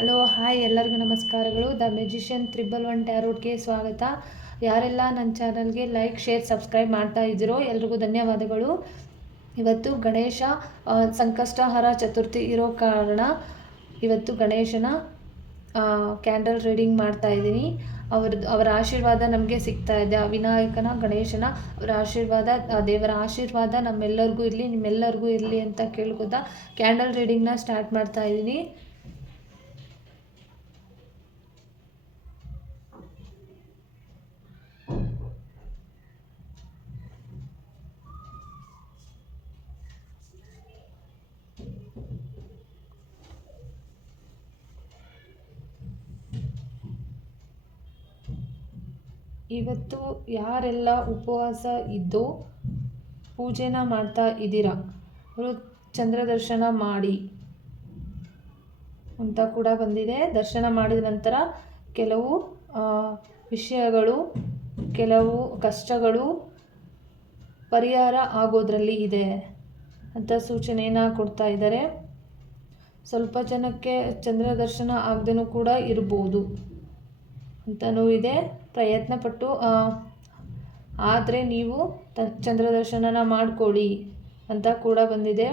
Hello, hi ಎಲ್ಲರಿಗೂ ನಮಸ್ಕಾರಗಳು. The musician triple one ಟ್ಯಾರೋಟ್ಗೆ ಸ್ವಾಗತ. ಯಾರೆಲ್ಲ ನನ್ನ ಚಾನಲ್ಗೆ ಲೈಕ್, ಶೇರ್, ಸಬ್ಸ್ಕ್ರೈಬ್ ಮಾಡ್ತಾ ಇದ್ದೀರೋ ಎಲ್ರಿಗೂ ಧನ್ಯವಾದಗಳು. ಇವತ್ತು ಗಣೇಶ ಸಂಕಷ್ಟಹರ ಚತುರ್ಥಿ ಇರೋ ಕಾರಣ ಇವತ್ತು ಗಣೇಶನ ಕ್ಯಾಂಡಲ್ ರೀಡಿಂಗ್ ಮಾಡ್ತಾ ಇದ್ದೀನಿ. ಅವ್ರದ್ದು ಅವರ ಆಶೀರ್ವಾದ ನಮಗೆ ಸಿಗ್ತಾ ಇದೆ. ವಿನಾಯಕನ, ಗಣೇಶನ, ಅವರ ಆಶೀರ್ವಾದ ದೇವರ ಆಶೀರ್ವಾದ ನಮ್ಮೆಲ್ಲರಿಗೂ ಇರಲಿ, ನಿಮ್ಮೆಲ್ಲರಿಗೂ ಇರಲಿ ಅಂತ ಕೇಳ್ಕೊತಾ ಕ್ಯಾಂಡಲ್ ರೀಡಿಂಗ್ನ ಸ್ಟಾರ್ಟ್ ಮಾಡ್ತಾ ಇದ್ದೀನಿ. ಇವತ್ತು ಯಾರೆಲ್ಲ ಉಪವಾಸ ಇದ್ದು ಪೂಜೆನ ಮಾಡ್ತಾ ಇದ್ದೀರಾ? ಅವರು ಚಂದ್ರ ದರ್ಶನ ಮಾಡಿ ಅಂತ ಕೂಡ ಬಂದಿದೆ. ದರ್ಶನ ಮಾಡಿದ ನಂತರ ಕೆಲವು ವಿಷಯಗಳು, ಕೆಲವು ಕಷ್ಟಗಳು ಪರಿಹಾರ ಆಗೋದ್ರಲ್ಲಿ ಇದೆ ಅಂತ ಸೂಚನೆಯನ್ನು ಕೊಡ್ತಾ ಇದ್ದಾರೆ. ಸ್ವಲ್ಪ ಜನಕ್ಕೆ ಚಂದ್ರ ದರ್ಶನ ಆಗದೇನೂ ಕೂಡ ಇರ್ಬೋದು. ಅಂತಲೂ ಇದೆ ಪ್ರಯತ್ನ ಪಟ್ಟು ಆದರೆ ನೀವು ತ ಚಂದ್ರ ಮಾಡ್ಕೊಳ್ಳಿ ಅಂತ ಕೂಡ ಬಂದಿದೆ.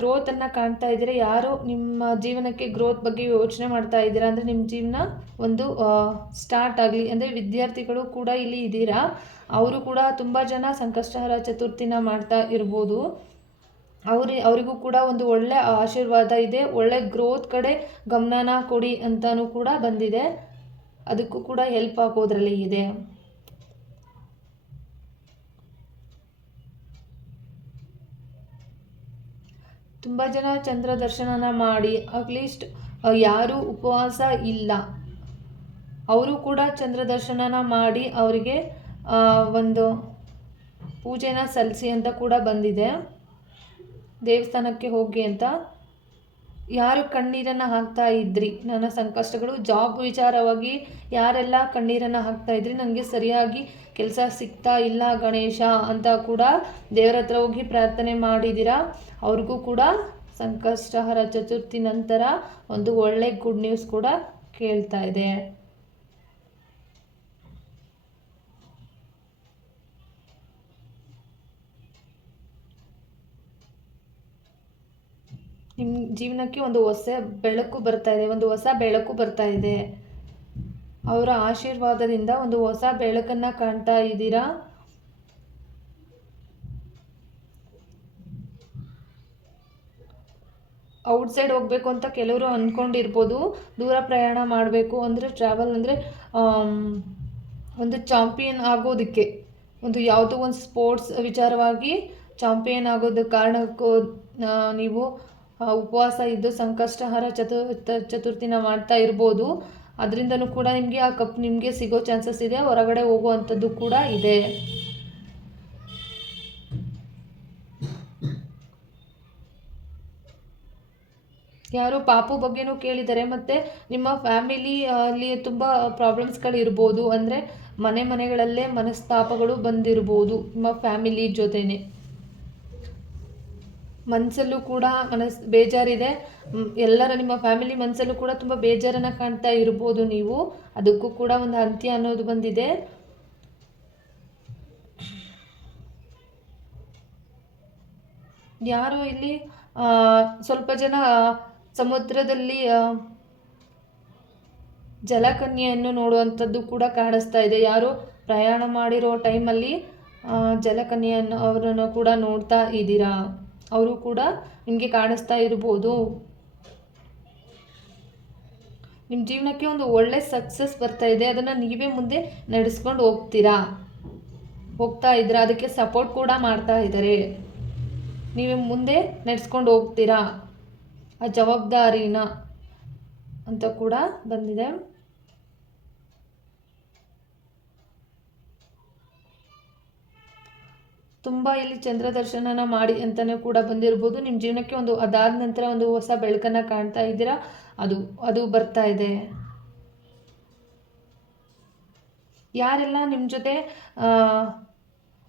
ಗ್ರೋತನ್ನು ಕಾಣ್ತಾ ಇದ್ದೀರಾ? ಯಾರು ನಿಮ್ಮ ಜೀವನಕ್ಕೆ ಗ್ರೋತ್ ಬಗ್ಗೆ ಯೋಚನೆ ಮಾಡ್ತಾ ಇದ್ದೀರಾ? ಅಂದರೆ ನಿಮ್ಮ ಜೀವನ ಒಂದು ಸ್ಟಾರ್ಟ್ ಆಗಲಿ, ಅಂದರೆ ವಿದ್ಯಾರ್ಥಿಗಳು ಕೂಡ ಇಲ್ಲಿ ಇದ್ದೀರಾ? ಅವರು ಕೂಡ ತುಂಬ ಜನ ಸಂಕಷ್ಟಹರ ಚತುರ್ಥಿನ ಮಾಡ್ತಾ ಇರ್ಬೋದು. ಅವ್ರಿ ಅವರಿಗೂ ಕೂಡ ಒಂದು ಒಳ್ಳೆ ಆಶೀರ್ವಾದ ಇದೆ. ಒಳ್ಳೆ ಗ್ರೋತ್ ಕಡೆ ಗಮನನ ಕೊಡಿ ಅಂತಲೂ ಕೂಡ ಬಂದಿದೆ. ಅದಕ್ಕೂ ಕೂಡ ಹೆಲ್ಪ್ ಆಗೋದ್ರಲ್ಲಿ ಇದೆ. ತುಂಬ ಜನ ಚಂದ್ರ ದರ್ಶನನ ಮಾಡಿ ಅಟ್ಲೀಸ್ಟ್ ಯಾರೂ ಉಪವಾಸ ಇಲ್ಲ. ಅವರು ಕೂಡ ಚಂದ್ರ ದರ್ಶನನ ಮಾಡಿ ಅವರಿಗೆ ಒಂದು ಪೂಜೆನ ಸಲ್ಲಿಸಿ ಅಂತ ಕೂಡ ಬಂದಿದೆ. ದೇವಸ್ಥಾನಕ್ಕೆ ಹೋಗಿ ಅಂತ ಯಾರು ಕಣ್ಣೀರನ್ನು ಹಾಕ್ತಾ ಇದ್ರಿ? ನನ್ನ ಸಂಕಷ್ಟಗಳು ಜಾಬ್ ವಿಚಾರವಾಗಿ ಯಾರೆಲ್ಲ ಕಣ್ಣೀರನ್ನು ಹಾಕ್ತಾ ಇದ್ರಿ? ನನಗೆ ಸರಿಯಾಗಿ ಕೆಲಸ ಸಿಗ್ತಾ ಇಲ್ಲ ಗಣೇಶ ಅಂತ ಕೂಡ ದೇವರ ಹತ್ರ ಹೋಗಿ ಪ್ರಾರ್ಥನೆ ಮಾಡಿದ್ದೀರಾ ಅವ್ರಿಗೂ ಕೂಡ ಸಂಕಷ್ಟಹರ ಚತುರ್ಥಿ ನಂತರ ಒಂದು ಒಳ್ಳೆ ಗುಡ್ ನ್ಯೂಸ್ ಕೂಡ ಕೇಳ್ತಾ ಇದೆ. ನಿಮ್ಮ ಜೀವನಕ್ಕೆ ಒಂದು ಹೊಸ ಬೆಳಕು ಬರ್ತಾ ಇದೆ, ಒಂದು ಹೊಸ ಬೆಳಕು ಬರ್ತಾ ಇದೆ. ಅವರ ಆಶೀರ್ವಾದದಿಂದ ಒಂದು ಹೊಸ ಬೆಳಕನ್ನು ಕಾಣ್ತಾ ಇದ್ದೀರಾ? ಔಟ್ಸೈಡ್ ಹೋಗಬೇಕು ಅಂತ ಕೆಲವರು ಅಂದ್ಕೊಂಡಿರ್ಬೋದು ದೂರ ಪ್ರಯಾಣ ಮಾಡಬೇಕು ಅಂದರೆ ಟ್ರಾವೆಲ್ ಅಂದರೆ ಒಂದು ಚಾಂಪಿಯನ್ ಆಗೋದಕ್ಕೆ. ಒಂದು ಯಾವುದೋ ಒಂದು ಸ್ಪೋರ್ಟ್ಸ್ ವಿಚಾರವಾಗಿ ಚಾಂಪಿಯನ್ ಆಗೋದಕ್ಕೆ ಕಾರಣಕ್ಕೂ ನೀವು ಉಪವಾಸ ಇದ್ದು ಸಂಕಷ್ಟಹರ ಚತು ಚತುರ್ಥಿನ ಮಾಡ್ತಾ ಇರ್ಬೋದು. ಅದರಿಂದನೂ ಕೂಡ ನಿಮಗೆ ಆ ಕಪ್ ನಿಮಗೆ ಸಿಗೋ ಚಾನ್ಸಸ್ ಇದೆ. ಹೊರಗಡೆ ಹೋಗುವಂಥದ್ದು ಕೂಡ ಇದೆ. ಯಾರು ಪಾಪು ಬಗ್ಗೆನೂ ಕೇಳಿದ್ದಾರೆ. ಮತ್ತು ನಿಮ್ಮ ಫ್ಯಾಮಿಲಿ ಅಲ್ಲಿ ತುಂಬ ಪ್ರಾಬ್ಲಮ್ಸ್ಗಳು ಇರ್ಬೋದು ಅಂದರೆ ಮನೆ ಮನೆಗಳಲ್ಲೇ ಮನಸ್ತಾಪಗಳು ಬಂದಿರ್ಬೋದು ನಿಮ್ಮ ಫ್ಯಾಮಿಲಿ ಜೊತೆನೆ. ಮನಸ್ಸಲ್ಲೂ ಕೂಡ ಮನಸ್ ಬೇಜಾರಿದೆ. ಎಲ್ಲರ ನಿಮ್ಮ ಫ್ಯಾಮಿಲಿ ಮನಸ್ಸಲ್ಲೂ ಕೂಡ ತುಂಬ ಬೇಜಾರನ್ನು ಕಾಣ್ತಾ ಇರ್ಬೋದು ನೀವು. ಅದಕ್ಕೂ ಕೂಡ ಒಂದು ಅಂತ್ಯ ಅನ್ನೋದು ಬಂದಿದೆ. ಯಾರು ಇಲ್ಲಿ ಸ್ವಲ್ಪ ಜನ ಸಮುದ್ರದಲ್ಲಿ ಜಲಕನ್ಯೆಯನ್ನು ನೋಡುವಂಥದ್ದು ಕೂಡ ಕಾಣಿಸ್ತಾ ಇದೆ. ಯಾರು ಪ್ರಯಾಣ ಮಾಡಿರೋ ಟೈಮಲ್ಲಿ ಜಲಕನ್ಯೆಯನ್ನು ಅವರನ್ನು ಕೂಡ ನೋಡ್ತಾ ಇದ್ದೀರಾ? ಅವರು ಕೂಡ ನಿಮಗೆ ಕಾಣಿಸ್ತಾ ಇರ್ಬೋದು. ನಿಮ್ಮ ಜೀವನಕ್ಕೆ ಒಂದು ಒಳ್ಳೆ ಸಕ್ಸಸ್ ಬರ್ತಾ ಇದೆ. ಅದನ್ನು ನೀವೇ ಮುಂದೆ ನಡೆಸ್ಕೊಂಡು ಹೋಗ್ತೀರಾ? ಹೋಗ್ತಾ ಇದ್ದೀರಾ? ಅದಕ್ಕೆ ಸಪೋರ್ಟ್ ಕೂಡ ಮಾಡ್ತಾ ಇದ್ದಾರೆ. ನೀವೇ ಮುಂದೆ ನಡೆಸ್ಕೊಂಡು ಹೋಗ್ತೀರಾ? ಆ ಜವಾಬ್ದಾರಿನ ಅಂತ ಕೂಡ ಬಂದಿದೆ. ತುಂಬ ಇಲ್ಲಿ ಚಂದ್ರ ದರ್ಶನನ ಮಾಡಿ ಅಂತಲೇ ಕೂಡ ಬಂದಿರ್ಬೋದು. ನಿಮ್ಮ ಜೀವನಕ್ಕೆ ಒಂದು ಅದಾದ ನಂತರ ಒಂದು ಹೊಸ ಬೆಳಕನ್ನು ಕಾಣ್ತಾ ಇದ್ದೀರಾ? ಅದು ಅದು ಬರ್ತಾ ಇದೆ. ಯಾರೆಲ್ಲ ನಿಮ್ಮ ಜೊತೆ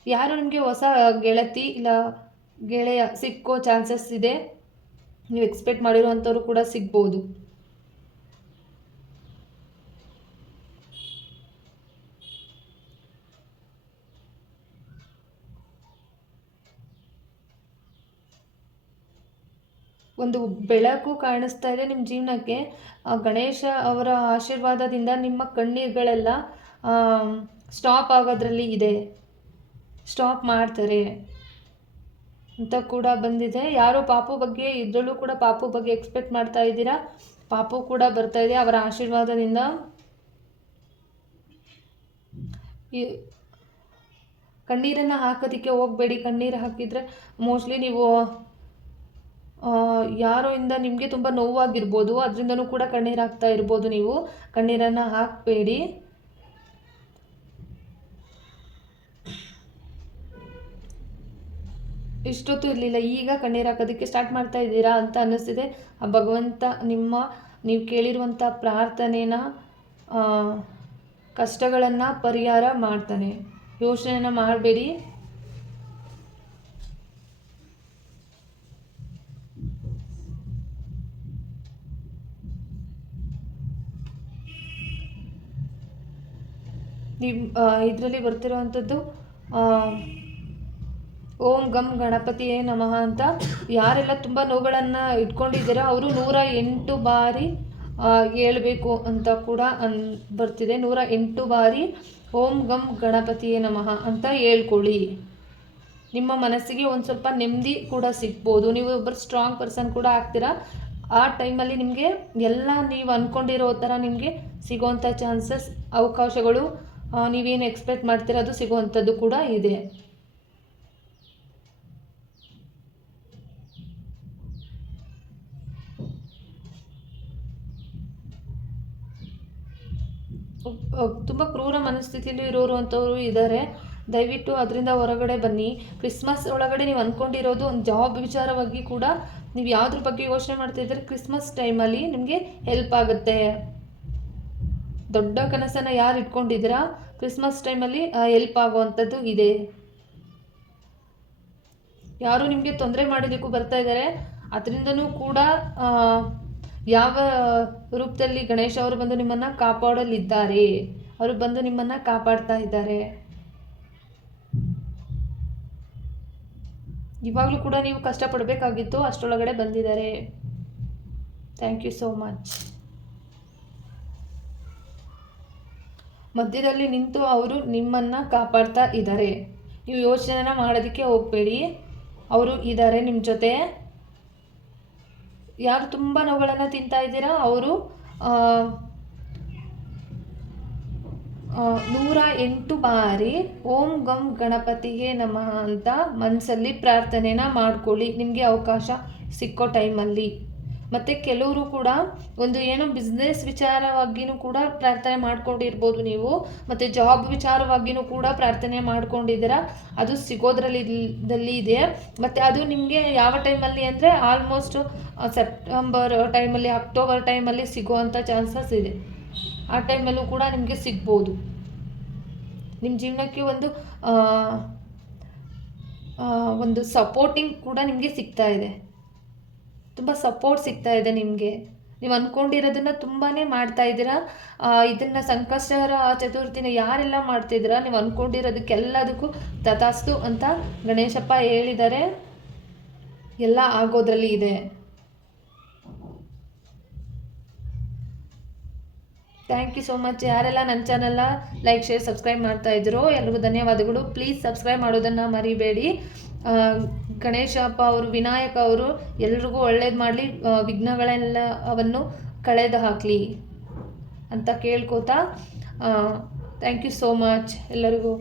ಯಾರು ನಿಮಗೆ ಹೊಸ ಗೆಳತಿ ಇಲ್ಲ ಗೆಳೆಯ ಸಿಕ್ಕೋ ಚಾನ್ಸಸ್ ಇದೆ? ನೀವು ಎಕ್ಸ್ಪೆಕ್ಟ್ ಮಾಡಿರುವಂಥವ್ರು ಕೂಡ ಸಿಗ್ಬೋದು. ಒಂದು ಬೆಳಕು ಕಾಣಿಸ್ತಾ ಇದೆ ನಿಮ್ಮ ಜೀವನಕ್ಕೆ. ಗಣೇಶ ಅವರ ಆಶೀರ್ವಾದದಿಂದ ನಿಮ್ಮ ಕಣ್ಣೀರುಗಳೆಲ್ಲ ಸ್ಟಾಪ್ ಆಗೋದ್ರಲ್ಲಿ ಇದೆ. ಸ್ಟಾಪ್ ಮಾಡ್ತಾರೆ ಅಂತ ಕೂಡ ಬಂದಿದೆ. ಯಾರೋ ಪಾಪು ಬಗ್ಗೆ, ಇದರಲ್ಲೂ ಕೂಡ ಪಾಪು ಬಗ್ಗೆ ಎಕ್ಸ್ಪೆಕ್ಟ್ ಮಾಡ್ತಾ ಇದ್ದೀರಾ? ಪಾಪು ಕೂಡ ಬರ್ತಾ ಇದೆ ಅವರ ಆಶೀರ್ವಾದದಿಂದ. ಕಣ್ಣೀರನ್ನು ಹಾಕೋದಕ್ಕೆ ಹೋಗಬೇಡಿ. ಕಣ್ಣೀರು ಹಾಕಿದರೆ ಮೋಸ್ಟ್ಲಿ ನೀವು ಯಾರೋ ಇಂದ ನಿಮಗೆ ತುಂಬ ನೋವಾಗಿರ್ಬೋದು, ಅದರಿಂದನೂ ಕೂಡ ಕಣ್ಣೀರು ಹಾಕ್ತಾ ಇರ್ಬೋದು ನೀವು. ಕಣ್ಣೀರನ್ನು ಹಾಕಬೇಡಿ. ಇಷ್ಟೊತ್ತು ಇರಲಿಲ್ಲ, ಈಗ ಕಣ್ಣೀರು ಹಾಕೋದಕ್ಕೆ ಸ್ಟಾರ್ಟ್ ಮಾಡ್ತಾ ಇದ್ದೀರಾ ಅಂತ ಅನ್ನಿಸ್ತಿದೆ. ಆ ಭಗವಂತ, ನಿಮ್ಮ, ನೀವು ಕೇಳಿರುವಂಥ ಪ್ರಾರ್ಥನೆನ ಕಷ್ಟಗಳನ್ನು ಪರಿಹಾರ ಮಾಡ್ತಾನೆ. ಯೋಚನೆಯನ್ನು ಮಾಡಬೇಡಿ. ನೀವು ಇದರಲ್ಲಿ ಬರ್ತಿರುವಂಥದ್ದು ಓಂ ಗಮ್ ಗಣಪತಿಯೇ ನಮಃ ಅಂತ ಯಾರೆಲ್ಲ ತುಂಬ ನೋವುಗಳನ್ನು ಇಟ್ಕೊಂಡಿದ್ದೀರೋ ಅವರು ನೂರ ಎಂಟು ಬಾರಿ ಹೇಳಬೇಕು ಅಂತ ಕೂಡ ಅನ್, ಬರ್ತಿದೆ. ನೂರ ಎಂಟು ಬಾರಿ ಓಂ ಗಮ್ ಗಣಪತಿಯೇ ನಮಃ ಅಂತ ಹೇಳ್ಕೊಳ್ಳಿ. ನಿಮ್ಮ ಮನಸ್ಸಿಗೆ ಒಂದು ಸ್ವಲ್ಪ ನೆಮ್ಮದಿ ಕೂಡ ಸಿಗ್ಬೋದು. ನೀವು ಒಬ್ಬರು ಸ್ಟ್ರಾಂಗ್ ಪರ್ಸನ್ ಕೂಡ ಆಗ್ತೀರಾ. ಆ ಟೈಮಲ್ಲಿ ನಿಮಗೆ ಎಲ್ಲ ನೀವು ಅಂದ್ಕೊಂಡಿರೋ ಥರ ನಿಮಗೆ ಸಿಗೋವಂಥ ಚಾನ್ಸಸ್ ಅವಕಾಶಗಳು ನೀವೇನು ಎಕ್ಸ್ಪೆಕ್ಟ್ ಮಾಡ್ತೀರ ಅದು ಸಿಗುವಂಥದ್ದು ಕೂಡ ಇದೆ. ತುಂಬ ಕ್ರೂರ ಮನಸ್ಥಿತಿಯಲ್ಲಿ ಇರೋರು ಅಂಥವ್ರು ಇದ್ದಾರೆ ದಯವಿಟ್ಟು ಅದರಿಂದ ಹೊರಗಡೆ ಬನ್ನಿ. ಕ್ರಿಸ್ಮಸ್ ಒಳಗಡೆ ನೀವು ಅಂದ್ಕೊಂಡಿರೋದು ಒಂದು ಜಾಬ್ ವಿಚಾರವಾಗಿ ಕೂಡ ನೀವು ಯಾವುದ್ರ ಬಗ್ಗೆ ಯೋಚನೆ ಮಾಡ್ತಿದ್ರೆ ಕ್ರಿಸ್ಮಸ್ ಟೈಮಲ್ಲಿ ನಿಮಗೆ ಹೆಲ್ಪ್ ಆಗುತ್ತೆ. ದೊಡ್ಡ ಕನಸನ್ನು ಯಾರು ಇಟ್ಕೊಂಡಿದ್ದೀರಾ? ಕ್ರಿಸ್ಮಸ್ ಟೈಮಲ್ಲಿ ಹೆಲ್ಪ್ ಆಗುವಂಥದ್ದು ಇದೆ. ಯಾರು ನಿಮಗೆ ತೊಂದರೆ ಮಾಡೋದಕ್ಕೂ ಬರ್ತಾ ಇದ್ದಾರೆ. ಅದರಿಂದನೂ ಕೂಡ ಯಾವ ರೂಪದಲ್ಲಿ ಗಣೇಶ ಅವರು ಬಂದು ನಿಮ್ಮನ್ನು ಕಾಪಾಡಲಿದ್ದಾರೆ? ಅವರು ಬಂದು ನಿಮ್ಮನ್ನು ಕಾಪಾಡ್ತಾ ಇದ್ದಾರೆ. ಇವಾಗಲೂ ಕೂಡ ನೀವು ಕಷ್ಟಪಡಬೇಕಾಗಿತ್ತು ಅಷ್ಟರೊಳಗಡೆ ಬಂದಿದ್ದಾರೆ. ಥ್ಯಾಂಕ್ ಯು ಸೋ ಮಚ್ ಮಧ್ಯದಲ್ಲಿ ನಿಂತು ಅವರು ನಿಮ್ಮನ್ನು ಕಾಪಾಡ್ತಾ ಇದ್ದಾರೆ. ನೀವು ಯೋಚನೆನ ಮಾಡೋದಕ್ಕೆ ಹೋಗಬೇಡಿ. ಅವರು ಇದ್ದಾರೆ ನಿಮ್ಮ ಜೊತೆ. ಯಾರು ತುಂಬ ನೋವುಗಳನ್ನು ತಿಂತಾ ಇದ್ದೀರಾ? ಅವರು ನೂರ ಎಂಟು ಬಾರಿ ಓಂ ಗಂ ಗಣಪತಿಗೆ ನಮಃ ಅಂತ ಮನಸ್ಸಲ್ಲಿ ಪ್ರಾರ್ಥನೆನ ಮಾಡ್ಕೊಳ್ಳಿ. ನಿಮಗೆ ಅವಕಾಶ ಸಿಕ್ಕೋ ಟೈಮಲ್ಲಿ. ಮತ್ತು ಕೆಲವರು ಕೂಡ ಒಂದು ಏನೋ ಬಿಸ್ನೆಸ್ ವಿಚಾರವಾಗಿಯೂ ಕೂಡ ಪ್ರಾರ್ಥನೆ ಮಾಡ್ಕೊಂಡಿರ್ಬೋದು ನೀವು. ಮತ್ತು ಜಾಬ್ ವಿಚಾರವಾಗಿಯೂ ಕೂಡ ಪ್ರಾರ್ಥನೆ ಮಾಡ್ಕೊಂಡಿದ್ದೀರಾ. ಅದು ಸಿಗೋದ್ರಲ್ಲಿ ಇದೆ. ಮತ್ತು ಅದು ನಿಮಗೆ ಯಾವ ಟೈಮಲ್ಲಿ ಅಂದರೆ ಆಲ್ಮೋಸ್ಟ್ ಸೆಪ್ಟೆಂಬರ್ ಟೈಮಲ್ಲಿ ಅಕ್ಟೋಬರ್ ಟೈಮಲ್ಲಿ ಸಿಗುವಂಥ ಚಾನ್ಸಸ್ ಇದೆ. ಆ ಟೈಮಲ್ಲೂ ಕೂಡ ನಿಮಗೆ ಸಿಗ್ಬೋದು. ನಿಮ್ಮ ಜೀವನಕ್ಕೆ ಒಂದು ಒಂದು ಸಪೋರ್ಟಿಂಗ್ ಕೂಡ ನಿಮಗೆ ಸಿಗ್ತಾ ಇದೆ. ತುಂಬ ಸಪೋರ್ಟ್ ಸಿಗ್ತಾ ಇದೆ ನಿಮಗೆ. ನೀವು ಅಂದ್ಕೊಂಡಿರೋದನ್ನು ತುಂಬಾ ಮಾಡ್ತಾ ಇದ್ದೀರಾ. ಇದನ್ನು ಸಂಕಷ್ಟರ ಚತುರ್ಥಿನ ಯಾರೆಲ್ಲ ಮಾಡ್ತಿದ್ದೀರಾ, ನೀವು ಅಂದ್ಕೊಂಡಿರೋದಕ್ಕೆಲ್ಲದಕ್ಕೂ ತಥಾಸ್ತು ಅಂತ ಗಣೇಶಪ್ಪ ಹೇಳಿದ್ದಾರೆ. ಎಲ್ಲ ಆಗೋದ್ರಲ್ಲಿ ಇದೆ. ಥ್ಯಾಂಕ್ ಯು ಸೋ ಮಚ್ ಯಾರೆಲ್ಲ ನನ್ನ ಚಾನಲ್ನ ಲೈಕ್ ಶೇರ್ ಸಬ್ಸ್ಕ್ರೈಬ್ ಮಾಡ್ತಾ ಇದ್ರು, ಎಲ್ರಿಗೂ ಧನ್ಯವಾದಗಳು. ಪ್ಲೀಸ್ ಸಬ್ಸ್ಕ್ರೈಬ್ ಮಾಡೋದನ್ನು ಮರಿಬೇಡಿ. ಗಣೇಶ ಹಬ್ಬ ಅವರು, ವಿನಾಯಕ ಅವರು, ಎಲ್ರಿಗೂ ಒಳ್ಳೇದು ಮಾಡಲಿ ವಿಘ್ನಗಳೆಲ್ಲ ಅವನ್ನು ಕಳೆದು ಹಾಕಲಿ ಅಂತ ಕೇಳ್ಕೋತಾ ಥ್ಯಾಂಕ್ ಯು ಸೋ ಮಚ್ ಎಲ್ಲರಿಗೂ